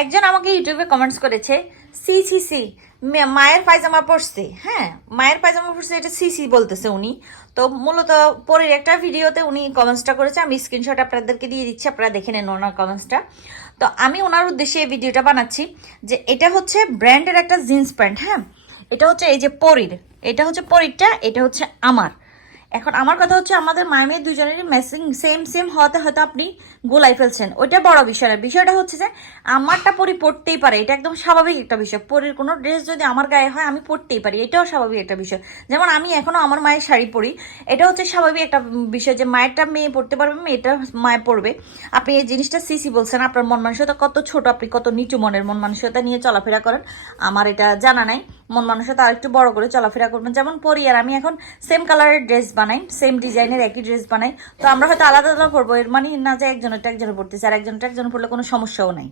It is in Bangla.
একজন আমাকে ইউটিউবে কমেন্টস করেছে, সি সি সি মায়ের পায়জামা পরছে। হ্যাঁ, মায়ের পায়জামা পরছে, এটা সি সি বলতেছে উনি। তো মূলত পরের একটা ভিডিওতে উনি কমেন্টসটা করেছে, আমি স্ক্রিনশট আপনাদেরকে দিয়ে দিচ্ছি, আপনারা দেখে নেন ওনার কমেন্টসটা। তো আমি ওনার উদ্দেশ্যে এই ভিডিওটা বানাচ্ছি যে এটা হচ্ছে ব্র্যান্ডের একটা জিন্স প্যান্ট। হ্যাঁ, এটা হচ্ছে এই যে পরির, এটা হচ্ছে পরিরটা, এটা হচ্ছে আমার। এখন আমার কথা হচ্ছে আমাদের মায়ের মেয়ে দুজনেরই ম্যাচিং সেম সেম হতে হয়তো আপনি গোলাই ফেলছেন, ওইটা বড় বিষয় না। বিষয়টা হচ্ছে যে আমারটা পরি পড়তেই পারে, এটা একদম স্বাভাবিক একটা বিষয়। পরির কোনো ড্রেস যদি আমার গায়ে হয় আমি পরতেই পারি, এটাও স্বাভাবিক একটা বিষয়। যেমন আমি এখনো আমার মায়ের শাড়ি পরি, এটা হচ্ছে স্বাভাবিক একটা বিষয় যে মায়েরটা মেয়ে পড়তে পারবে, মেয়েটা মায়ে পড়বে। আপনি এই জিনিসটা সিসি বলছেন, আপনার মন মানসিকতা কত ছোট, আপনি কত নিচু মনের মন মানসিকতা নিয়ে চলাফেরা করেন আমার এটা জানা নাই। মন মানসিকতা আর একটু বড় করে চলাফেরা করবেন। যেমন পরি আর আমি এখন সেম কালারের ড্রেস বানাই, সেম ডিজাইনের একই ড্রেস বানাই, তো আমরা হয়তো আলাদা আলাদা পরবো, এর মানে না যে একজনেরটা একজনে পড়তেছে আর একজনটা একজন পড়লে কোনো সমস্যাও নাই।